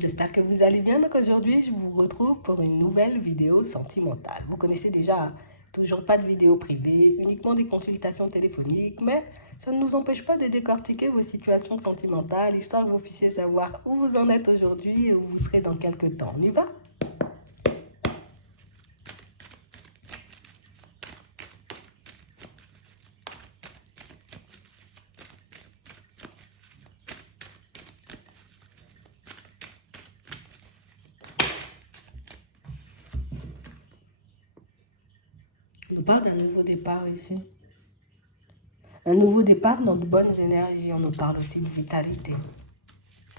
j'espère que vous allez bien. Donc aujourd'hui, je vous retrouve pour une nouvelle vidéo sentimentale. Vous connaissez déjà, toujours pas de vidéo privée, uniquement des consultations téléphoniques, mais ça ne nous empêche pas de décortiquer vos situations sentimentales, histoire que vous puissiez savoir où vous en êtes aujourd'hui et où vous serez dans quelques temps. On y va? On parle d'un nouveau départ ici. Un nouveau départ dans de bonnes énergies. On nous parle aussi de vitalité,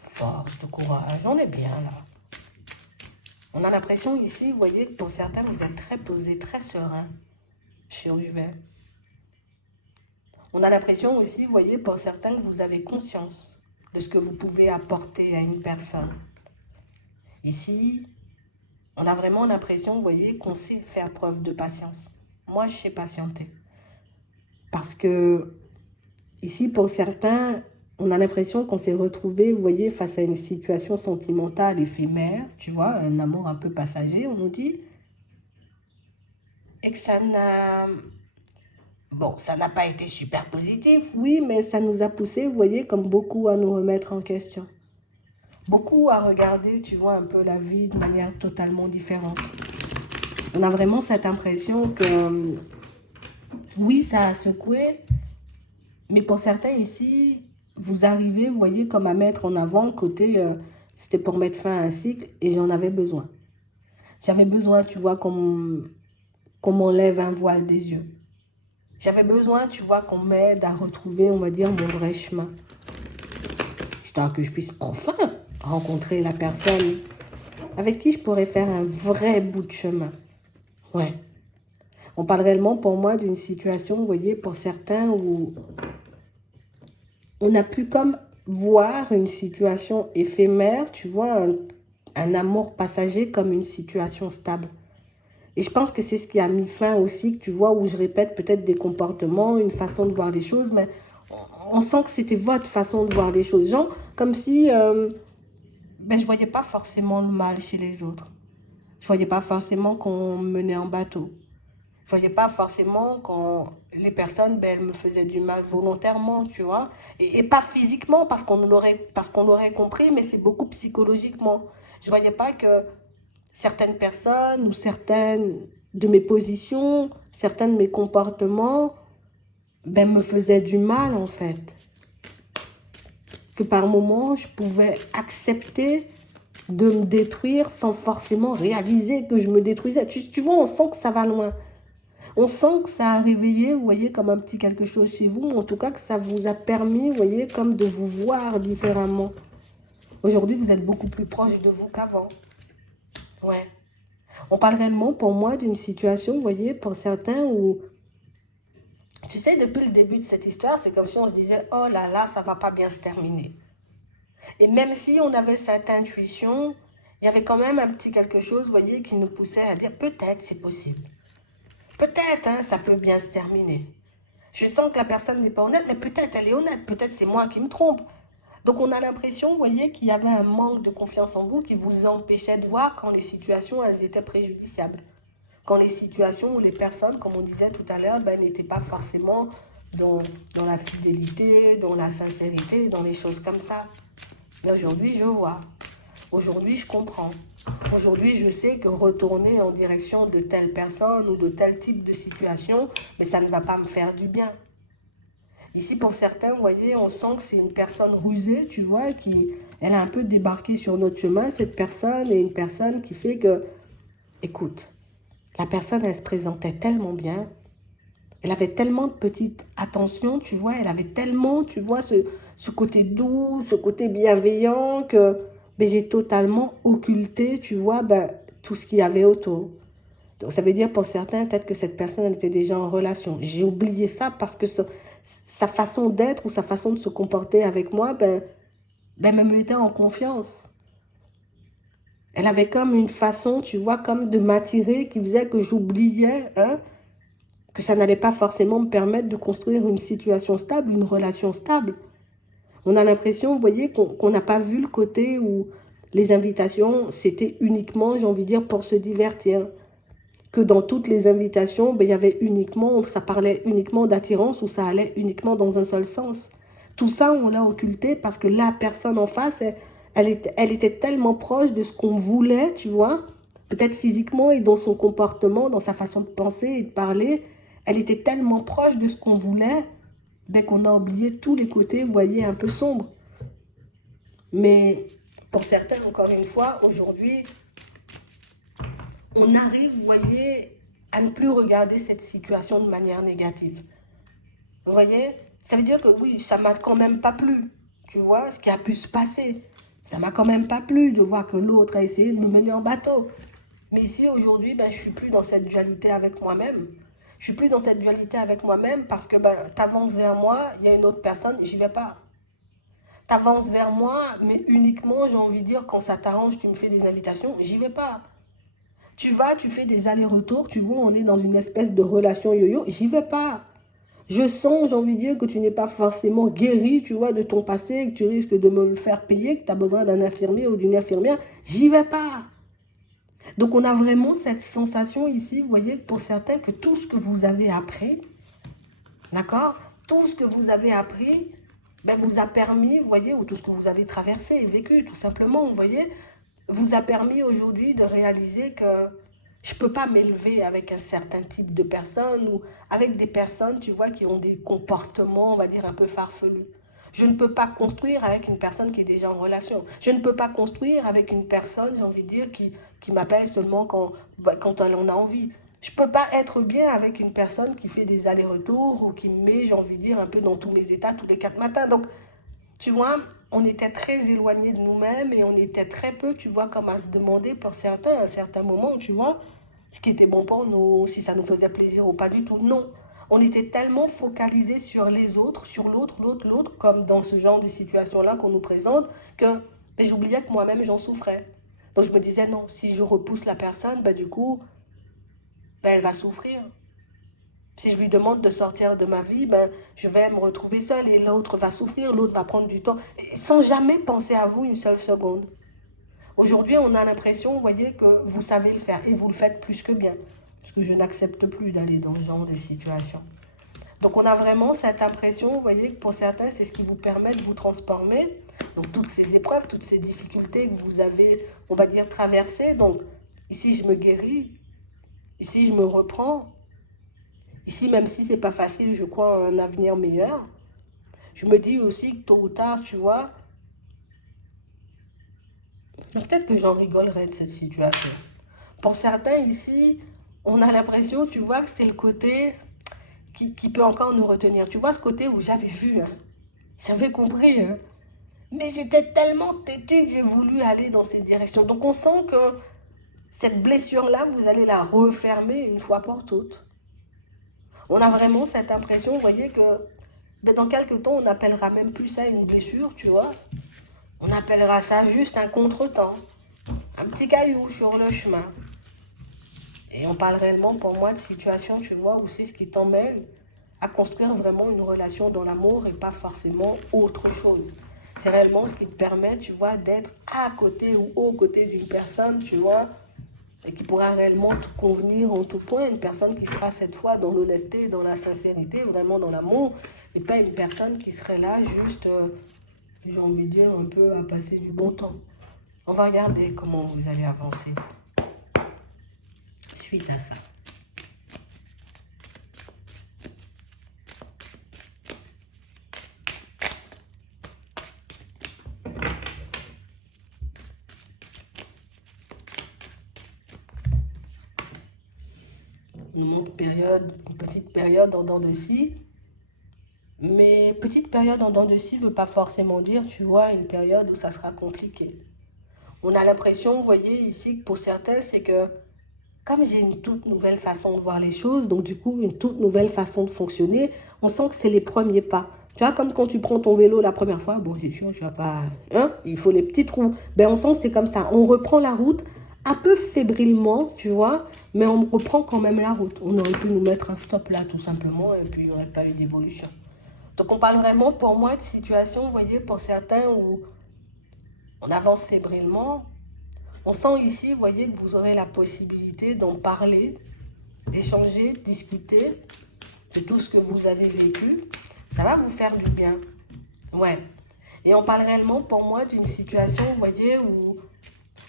force, de courage. On est bien là. On a l'impression ici, vous voyez, que pour certains, vous êtes très posé, très serein. Chez Uvet. On a l'impression aussi, vous voyez, pour certains, que vous avez conscience de ce que vous pouvez apporter à une personne. Ici, on a vraiment l'impression, vous voyez, qu'on sait faire preuve de patience. Moi, je sais patienter. Parce que, ici, pour certains, on a l'impression qu'on s'est retrouvé, vous voyez, face à une situation sentimentale éphémère, tu vois, un amour un peu passager, on nous dit, et que ça n'a... Bon, ça n'a pas été super positif, oui, mais ça nous a poussé, vous voyez, comme beaucoup à nous remettre en question. Beaucoup à regarder, tu vois, un peu la vie de manière totalement différente. On a vraiment cette impression que, oui, ça a secoué, mais pour certains ici, vous arrivez, vous voyez, comme à mettre en avant le côté, c'était pour mettre fin à un cycle et j'en avais besoin. J'avais besoin, tu vois, qu'on m'enlève un voile des yeux. J'avais besoin, tu vois, qu'on m'aide à retrouver, on va dire, mon vrai chemin. Histoire que je puisse enfin rencontrer la personne avec qui je pourrais faire un vrai bout de chemin. Ouais. On parle réellement pour moi d'une situation, vous voyez, pour certains où on a pu comme voir une situation éphémère, tu vois, un amour passager comme une situation stable. Et je pense que c'est ce qui a mis fin aussi, que tu vois, où je répète peut-être des comportements, une façon de voir les choses, mais on sent que c'était votre façon de voir les choses. Genre, comme si je ne voyais pas forcément le mal chez les autres. Je ne voyais pas forcément qu'on me menait en bateau. Je ne voyais pas forcément quand les personnes, elles me faisaient du mal volontairement, tu vois. Et pas physiquement, parce qu'on l'aurait compris, mais c'est beaucoup psychologiquement. Je ne voyais pas que certaines personnes ou certaines de mes positions, certains de mes comportements, me faisaient du mal, en fait. Que par moments, je pouvais accepter de me détruire sans forcément réaliser que je me détruisais. Tu vois, on sent que ça va loin. On sent que ça a réveillé, vous voyez, comme un petit quelque chose chez vous, mais en tout cas que ça vous a permis, vous voyez, comme de vous voir différemment. Aujourd'hui, vous êtes beaucoup plus proche de vous qu'avant. Ouais. On parle réellement, pour moi, d'une situation, vous voyez, pour certains où, tu sais, depuis le début de cette histoire, c'est comme si on se disait, oh là là, ça va pas bien se terminer. Et même si on avait cette intuition, il y avait quand même un petit quelque chose, vous voyez, qui nous poussait à dire, peut-être c'est possible. Peut-être, hein, ça peut bien se terminer. Je sens que la personne n'est pas honnête, mais peut-être elle est honnête, peut-être c'est moi qui me trompe. Donc on a l'impression, vous voyez, qu'il y avait un manque de confiance en vous qui vous empêchait de voir quand les situations, elles étaient préjudiciables. Quand les situations où les personnes, comme on disait tout à l'heure, n'étaient pas forcément dans la fidélité, dans la sincérité, dans les choses comme ça. Mais aujourd'hui, je vois. Aujourd'hui, je comprends. Aujourd'hui, je sais que retourner en direction de telle personne ou de tel type de situation, mais ça ne va pas me faire du bien. Ici, pour certains, vous voyez, on sent que c'est une personne rusée, tu vois, elle a un peu débarqué sur notre chemin, cette personne, et une personne qui fait que, écoute, la personne, elle se présentait tellement bien, elle avait tellement de petites attentions, tu vois, elle avait tellement, tu vois, ce côté doux, ce côté bienveillant que j'ai totalement occulté, tu vois, tout ce qu'il y avait autour. Donc ça veut dire pour certains, peut-être que cette personne elle était déjà en relation. J'ai oublié ça parce que sa façon d'être ou sa façon de se comporter avec moi, me mettait en confiance. Elle avait comme une façon, tu vois, comme de m'attirer qui faisait que j'oubliais, hein, que ça n'allait pas forcément me permettre de construire une situation stable, une relation stable. On a l'impression, vous voyez, qu'on n'a pas vu le côté où les invitations, c'était uniquement, j'ai envie de dire, pour se divertir. Que dans toutes les invitations, ben, il y avait uniquement, ça parlait uniquement d'attirance ou ça allait uniquement dans un seul sens. Tout ça, on l'a occulté parce que la personne en face, elle était tellement proche de ce qu'on voulait, tu vois, peut-être physiquement et dans son comportement, dans sa façon de penser et de parler, elle était tellement proche de ce qu'on voulait, ben, qu'on a oublié tous les côtés, vous voyez, un peu sombres. Mais pour certains, encore une fois, aujourd'hui, on arrive, vous voyez, à ne plus regarder cette situation de manière négative. Vous voyez? Ça veut dire que oui, ça m'a quand même pas plu. Tu vois, ce qui a pu se passer. Ça m'a quand même pas plu de voir que l'autre a essayé de me mener en bateau. Mais ici, aujourd'hui, ben, je suis plus dans cette dualité avec moi-même. Je suis plus dans cette dualité avec moi-même parce que ben, tu avances vers moi, il y a une autre personne, j'y vais pas. Tu avances vers moi, mais uniquement, j'ai envie de dire, quand ça t'arrange, tu me fais des invitations, j'y vais pas. Tu vas, tu fais des allers-retours, tu vois, on est dans une espèce de relation yo-yo, j'y vais pas. Je sens, j'ai envie de dire, que tu n'es pas forcément guéri, tu vois, de ton passé, que tu risques de me le faire payer, que tu as besoin d'un infirmier ou d'une infirmière, j'y vais pas. Donc on a vraiment cette sensation ici, vous voyez, pour certains, que tout ce que vous avez appris, d'accord, tout ce que vous avez appris, ben, vous a permis, vous voyez, ou tout ce que vous avez traversé et vécu, tout simplement, vous voyez, vous a permis aujourd'hui de réaliser que je ne peux pas m'élever avec un certain type de personnes ou avec des personnes, tu vois, qui ont des comportements, on va dire, un peu farfelus. Je ne peux pas construire avec une personne qui est déjà en relation. Je ne peux pas construire avec une personne, j'ai envie de dire, qui m'appelle seulement quand elle en a envie. Je ne peux pas être bien avec une personne qui fait des allers-retours ou qui me met, j'ai envie de dire, un peu dans tous mes états tous les 4 matins. Donc, tu vois, on était très éloignés de nous-mêmes et on était très peu, tu vois, comme à se demander pour certains, à un certain moment, tu vois, ce qui était bon pour nous, si ça nous faisait plaisir ou pas du tout. Non. On était tellement focalisés sur les autres, sur l'autre, comme dans ce genre de situation-là qu'on nous présente, que ben, j'oubliais que moi-même j'en souffrais. Donc je me disais, non, si je repousse la personne, ben, du coup, ben, elle va souffrir. Si je lui demande de sortir de ma vie, ben, je vais me retrouver seule et l'autre va souffrir, l'autre va prendre du temps, sans jamais penser à vous une seule seconde. Aujourd'hui, on a l'impression, vous voyez, que vous savez le faire et vous le faites plus que bien. Parce que je n'accepte plus d'aller dans ce genre de situation. Donc on a vraiment cette impression, vous voyez, que pour certains, c'est ce qui vous permet de vous transformer. Donc toutes ces épreuves, toutes ces difficultés que vous avez, on va dire, traversées. Donc ici, je me guéris. Ici, je me reprends. Ici, même si c'est pas facile, je crois à un avenir meilleur. Je me dis aussi que tôt ou tard, tu vois, peut-être que j'en rigolerai de cette situation. Pour certains ici, on a l'impression, tu vois, que c'est le côté qui peut encore nous retenir. Tu vois, ce côté où j'avais vu, hein, j'avais compris, hein, mais j'étais tellement têtue que j'ai voulu aller dans cette direction. Donc on sent que cette blessure-là, vous allez la refermer une fois pour toutes. On a vraiment cette impression, vous voyez, que dans quelques temps, on n'appellera même plus ça une blessure, tu vois. On appellera ça juste un contretemps, un petit caillou sur le chemin. Et on parle réellement pour moi de situation, tu vois, où c'est ce qui t'emmène à construire vraiment une relation dans l'amour et pas forcément autre chose. C'est réellement ce qui te permet, tu vois, d'être à côté ou aux côtés d'une personne, tu vois, et qui pourra réellement te convenir en tout point. Une personne qui sera cette fois dans l'honnêteté, dans la sincérité, vraiment dans l'amour, et pas une personne qui serait là juste, j'ai envie de dire, un peu à passer du bon temps. On va regarder comment vous allez avancer suite à ça. Nous montre une petite période en dents de scie. Mais petite période en dents de scie ne veut pas forcément dire, tu vois, une période où ça sera compliqué. On a l'impression, vous voyez ici, que pour certains, c'est que comme j'ai une toute nouvelle façon de voir les choses, donc du coup, une toute nouvelle façon de fonctionner, on sent que c'est les premiers pas. Tu vois, comme quand tu prends ton vélo la première fois, bon, c'est sûr, tu vas pas... Hein, il faut les petits trous. Ben, on sent que c'est comme ça. On reprend la route un peu fébrilement, tu vois, mais on reprend quand même la route. On aurait pu nous mettre un stop là, tout simplement, et puis il n'y aurait pas eu d'évolution. Donc, on parle vraiment, pour moi, de situation, vous voyez, pour certains où On avance fébrilement. On sent ici, vous voyez, que vous aurez la possibilité d'en parler, d'échanger, discuter de tout ce que vous avez vécu. Ça va vous faire du bien. Ouais. Et on parle réellement, pour moi, d'une situation, vous voyez, où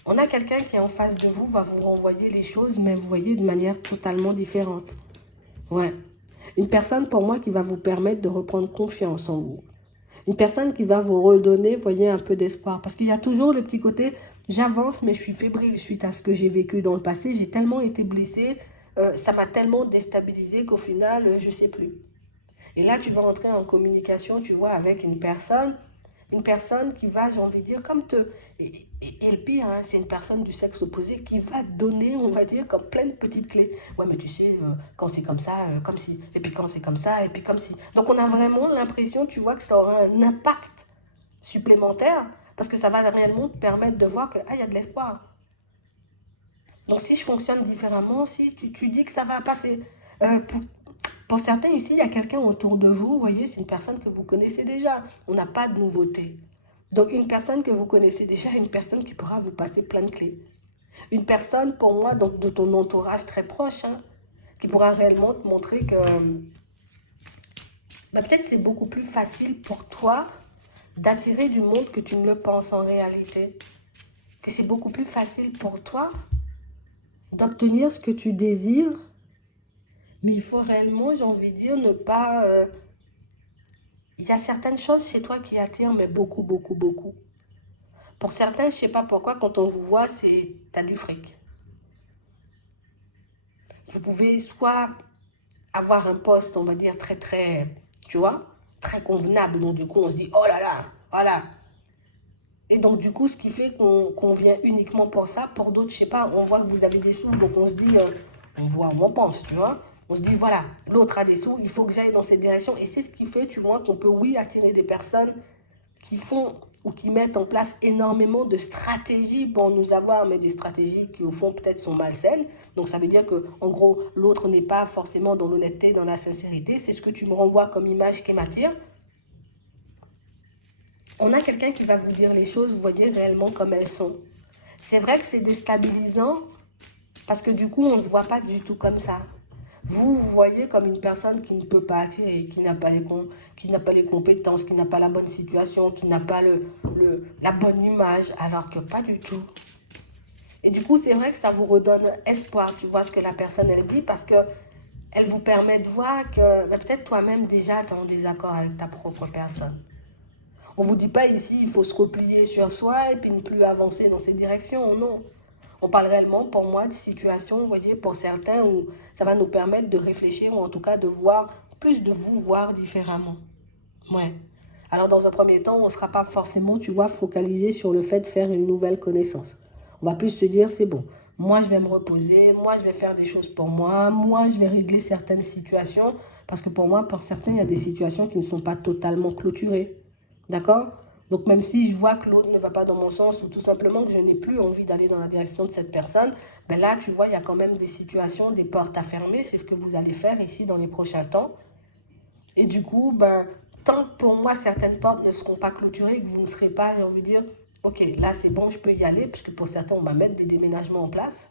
on a quelqu'un qui est en face de vous, va vous renvoyer les choses, mais vous voyez, de manière totalement différente. Ouais. Une personne, pour moi, qui va vous permettre de reprendre confiance en vous. Une personne qui va vous redonner, voyez, un peu d'espoir. Parce qu'il y a toujours le petit côté, j'avance, mais je suis fébrile suite à ce que j'ai vécu dans le passé. J'ai tellement été blessée, ça m'a tellement déstabilisé qu'au final, je ne sais plus. Et là, tu vas entrer en communication, tu vois, avec une personne qui va, j'ai envie de dire, comme te... Et le pire, hein, c'est une personne du sexe opposé qui va donner, on va dire, comme plein de petites clés. Ouais, mais tu sais, quand c'est comme ça, comme si. Et puis quand c'est comme ça, et puis comme si. Donc on a vraiment l'impression, tu vois, que ça aura un impact supplémentaire parce que ça va réellement te permettre de voir que, ah, il y a de l'espoir. Donc si je fonctionne différemment, si tu dis que ça va passer. Pour certains ici, il y a quelqu'un autour de vous, vous voyez, c'est une personne que vous connaissez déjà. On n'a pas de nouveauté. Donc une personne que vous connaissez déjà, une personne qui pourra vous passer plein de clés. Une personne, pour moi, donc de ton entourage très proche, hein, qui pourra réellement te montrer que bah, peut-être c'est beaucoup plus facile pour toi d'attirer du monde que tu ne le penses en réalité. Que c'est beaucoup plus facile pour toi d'obtenir ce que tu désires. Mais il faut réellement, j'ai envie de dire, ne pas... il y a certaines choses chez toi qui attirent, mais beaucoup, beaucoup, beaucoup. Pour certains, je ne sais pas pourquoi, quand on vous voit, c'est t'as du fric. Vous pouvez soit avoir un poste, on va dire, très, très, tu vois, très convenable. Donc, du coup, on se dit, oh là là, voilà. Et donc, du coup, ce qui fait qu'on vient uniquement pour ça. Pour d'autres, je sais pas, on voit que vous avez des sous, donc on se dit, on voit, on pense, tu vois. On se dit, voilà, l'autre a des sous, il faut que j'aille dans cette direction. Et c'est ce qui fait, tu vois, qu'on peut, oui, attirer des personnes qui font ou qui mettent en place énormément de stratégies pour nous avoir, mais des stratégies qui, au fond, peut-être sont malsaines. Donc, ça veut dire que, en gros, l'autre n'est pas forcément dans l'honnêteté, dans la sincérité. C'est ce que tu me renvoies comme image qui m'attire. On a quelqu'un qui va vous dire les choses, vous voyez, réellement comme elles sont. C'est vrai que c'est déstabilisant parce que du coup, on ne se voit pas du tout comme ça. Vous voyez comme une personne qui ne peut pas attirer, qui n'a pas les compétences, qui n'a pas la bonne situation, qui n'a pas la bonne image, alors que pas du tout. Et du coup, c'est vrai que ça vous redonne espoir, tu vois ce que la personne, elle dit, parce que elle vous permet de voir que peut-être toi-même déjà, tu es en désaccord avec ta propre personne. On ne vous dit pas ici, il faut se replier sur soi et puis ne plus avancer dans cette direction, non. On parle réellement, pour moi, de situations, vous voyez, pour certains, où ça va nous permettre de réfléchir ou en tout cas de voir, plus de vous voir différemment. Ouais. Alors, dans un premier temps, on ne sera pas forcément, tu vois, focalisé sur le fait de faire une nouvelle connaissance. On va plus se dire, c'est bon, moi, je vais me reposer, moi, je vais faire des choses pour moi, je vais régler certaines situations. Parce que pour moi, pour certains, il y a des situations qui ne sont pas totalement clôturées. D'accord? Donc même si je vois que l'autre ne va pas dans mon sens ou tout simplement que je n'ai plus envie d'aller dans la direction de cette personne, ben là, tu vois, il y a quand même des situations, des portes à fermer. C'est ce que vous allez faire ici dans les prochains temps. Et du coup, ben, tant que pour moi, certaines portes ne seront pas clôturées, que vous ne serez pas, j'ai envie de dire, ok, là c'est bon, je peux y aller, puisque pour certains, on va mettre des déménagements en place.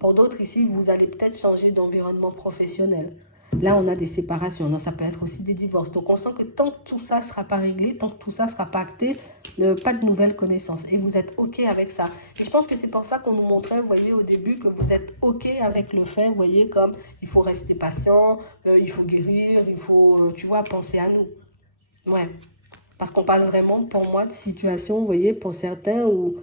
Pour d'autres ici, vous allez peut-être changer d'environnement professionnel. Là, on a des séparations. Non, ça peut être aussi des divorces. Donc, on sent que tant que tout ça ne sera pas réglé, tant que tout ça ne sera pas acté, pas de nouvelles connaissances. Et vous êtes OK avec ça. Et je pense que c'est pour ça qu'on nous montrait, vous voyez, au début, que vous êtes OK avec le fait, vous voyez, comme il faut rester patient, il faut guérir, il faut, tu vois, penser à nous. Ouais. Parce qu'on parle vraiment, pour moi, de situations, vous voyez, pour certains où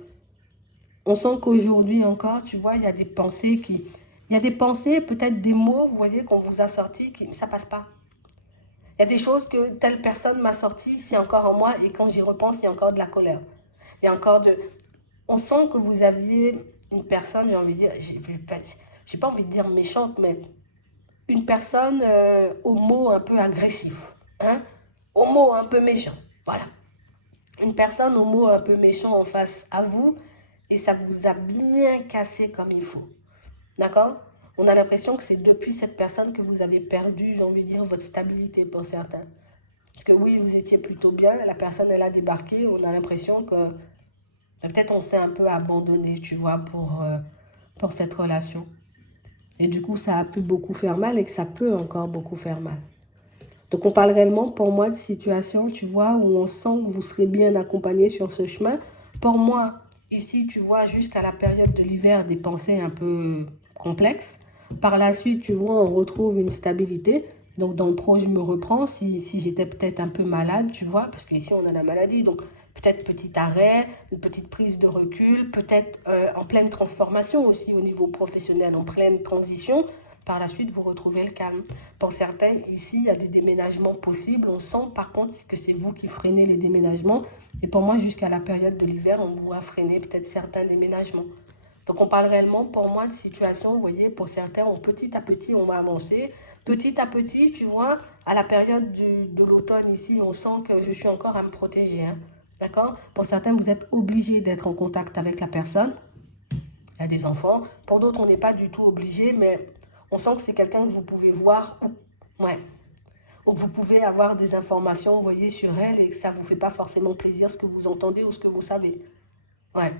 on sent qu'aujourd'hui encore, tu vois, il y a des pensées qui... Il y a des pensées, peut-être des mots, vous voyez, qu'on vous a sortis, qui ça passe pas. Il y a des choses que telle personne m'a sorti, c'est encore en moi, et quand j'y repense, il y a encore de la colère. Il y a encore de... On sent que vous aviez une personne, j'ai envie de dire, j'ai pas envie de dire méchante, mais une personne aux mots un peu agressifs, hein, aux mots un peu méchants, voilà. Une personne aux mots un peu méchants en face à vous, et ça vous a bien cassé comme il faut. D'accord? On a l'impression que c'est depuis cette personne que vous avez perdu, j'ai envie de dire, votre stabilité pour certains. Parce que oui, vous étiez plutôt bien, la personne, elle a débarqué, on a l'impression que Peut-être on s'est un peu abandonné, tu vois, pour cette relation. Et du coup, ça a pu beaucoup faire mal et que ça peut encore beaucoup faire mal. Donc, on parle réellement, pour moi, de situation, tu vois, où on sent que vous serez bien accompagné sur ce chemin. Pour moi, ici, tu vois, jusqu'à la période de l'hiver, des pensées un peu complexes. Par la suite, tu vois, on retrouve une stabilité. Donc, dans le pro, je me reprends. Si j'étais peut-être un peu malade, tu vois, parce qu'ici, on a la maladie. Donc, peut-être petit arrêt, une petite prise de recul, peut-être en pleine transformation aussi au niveau professionnel, en pleine transition. Par la suite, vous retrouvez le calme. Pour certains, ici, il y a des déménagements possibles. On sent par contre que c'est vous qui freinez les déménagements. Et pour moi, jusqu'à la période de l'hiver, on vous a freiné peut-être certains déménagements. Donc, on parle réellement, pour moi, de situation, vous voyez, pour certains, petit à petit, on va avancer. Petit à petit, tu vois, à la période de l'automne, ici, on sent que je suis encore à me protéger. Hein. D'accord? Pour certains, vous êtes obligé d'être en contact avec la personne. Il y a des enfants. Pour d'autres, on n'est pas du tout obligé, mais on sent que c'est quelqu'un que vous pouvez voir. Ouais. Donc, vous pouvez avoir des informations, vous voyez, sur elle et que ça ne vous fait pas forcément plaisir ce que vous entendez ou ce que vous savez. Ouais.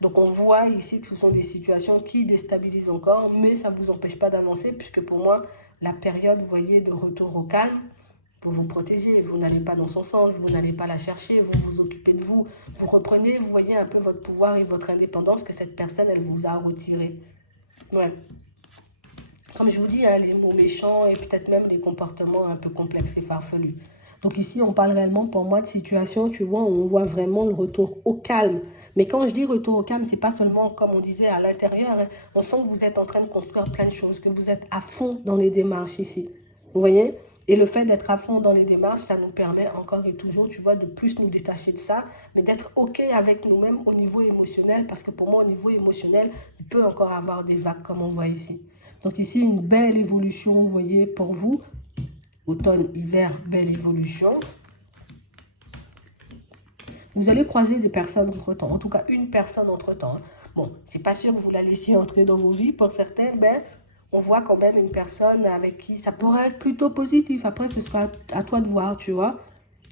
Donc, on voit ici que ce sont des situations qui déstabilisent encore, mais ça ne vous empêche pas d'avancer, puisque pour moi, la période, vous voyez, de retour au calme, vous vous protégez, vous n'allez pas dans son sens, vous n'allez pas la chercher, vous vous occupez de vous, vous reprenez, vous voyez un peu votre pouvoir et votre indépendance que cette personne, elle vous a retiré. Ouais. Comme je vous dis, hein, les mots méchants et peut-être même les comportements un peu complexes et farfelus. Donc ici, on parle réellement pour moi de situation, tu vois, où on voit vraiment le retour au calme. Mais quand je dis retour au calme, c'est pas seulement, comme on disait, à l'intérieur. Hein. On sent que vous êtes en train de construire plein de choses, que vous êtes à fond dans les démarches ici. Vous voyez? Et le fait d'être à fond dans les démarches, ça nous permet encore et toujours, tu vois, de plus nous détacher de ça, mais d'être OK avec nous-mêmes au niveau émotionnel, parce que pour moi, au niveau émotionnel, il peut encore avoir des vagues comme on voit ici. Donc ici, une belle évolution, vous voyez, pour vous. Automne, hiver, belle évolution. Vous allez croiser des personnes entre-temps, en tout cas une personne entre-temps. Hein. Bon, c'est pas sûr que vous la laissiez entrer dans vos vies. Pour certains, ben, on voit quand même une personne avec qui ça pourrait être plutôt positif. Après, ce sera à toi de voir, tu vois.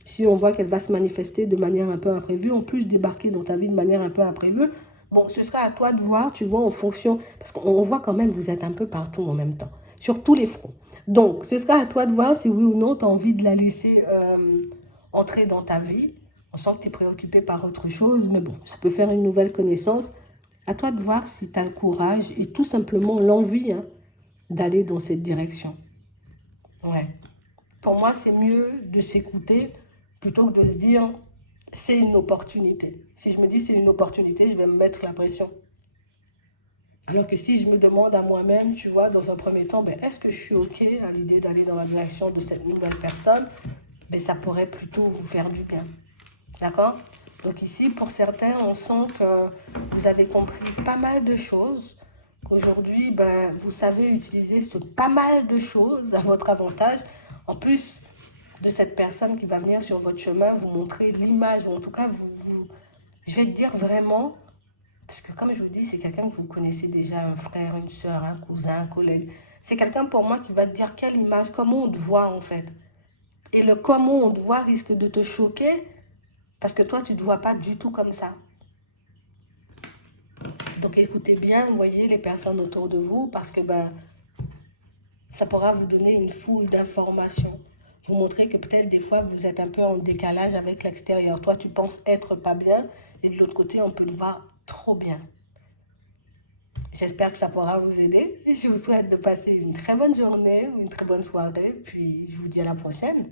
Si on voit qu'elle va se manifester de manière un peu imprévue, en plus débarquer dans ta vie de manière un peu imprévue, bon, ce sera à toi de voir, tu vois, en fonction, parce qu'on voit quand même, vous êtes un peu partout en même temps, sur tous les fronts. Donc, ce sera à toi de voir si oui ou non tu as envie de la laisser entrer dans ta vie. On sent que tu es préoccupé par autre chose, mais bon, ça peut faire une nouvelle connaissance. À toi de voir si tu as le courage et tout simplement l'envie hein, d'aller dans cette direction. Ouais. Pour moi, c'est mieux de s'écouter plutôt que de se dire c'est une opportunité. Si je me dis c'est une opportunité, je vais me mettre la pression. Alors que si je me demande à moi-même, tu vois, dans un premier temps, ben, est-ce que je suis OK à l'idée d'aller dans la direction de cette nouvelle personne, ben, ça pourrait plutôt vous faire du bien. D'accord? Donc ici, pour certains, on sent que vous avez compris pas mal de choses, qu'aujourd'hui, ben, vous savez utiliser ce pas mal de choses à votre avantage. En plus de cette personne qui va venir sur votre chemin, vous montrer l'image, ou en tout cas, je vais te dire vraiment, parce que comme je vous dis, c'est quelqu'un que vous connaissez déjà, un frère, une soeur, un cousin, un collègue. C'est quelqu'un pour moi qui va te dire quelle image, comment on te voit en fait. Et le comment on te voit risque de te choquer, parce que toi, tu ne te vois pas du tout comme ça. Donc écoutez bien, voyez les personnes autour de vous, parce que ben, ça pourra vous donner une foule d'informations. Vous montrer que peut-être des fois, vous êtes un peu en décalage avec l'extérieur. Toi, tu penses être pas bien, et de l'autre côté, on peut te voir trop bien. J'espère que ça pourra vous aider. Je vous souhaite de passer une très bonne journée ou une très bonne soirée. Puis je vous dis à la prochaine.